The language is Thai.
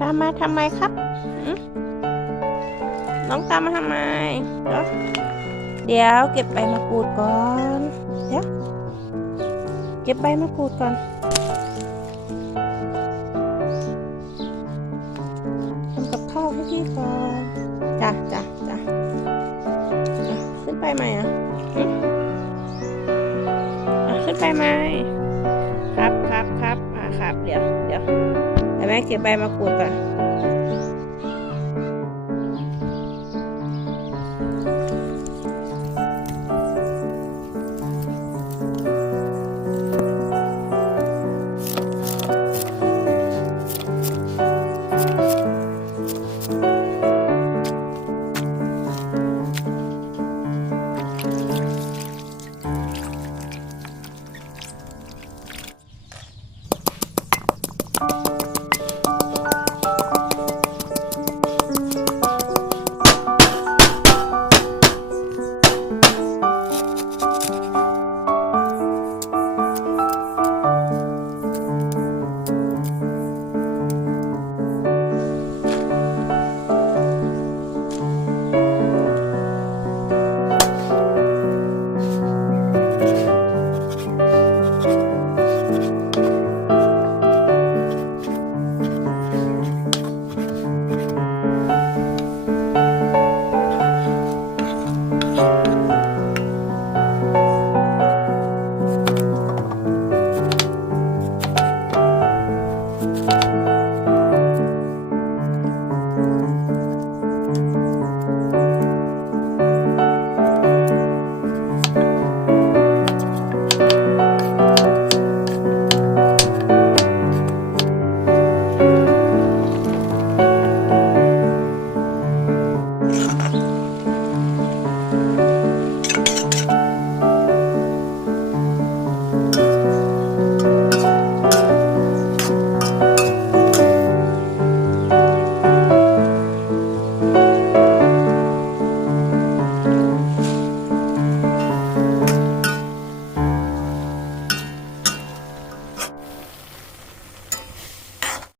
ตามมาทำไมครับ น้องตามมาทำไมเดี๋ เดี๋ยวเก็บใบมะกรูดก่อนเดี๋ยวเก็บใบมะกรูดก่อนทำกับข้าวให้พี่ก่อนจ้ะจ้ะจ้ะขึ้นไปไหมอะอะขึ้นไปไหมครับครับครับอะครับ เดี๋ยวเดี๋ยวให้แม่เก็บใบมะกรูดก่อน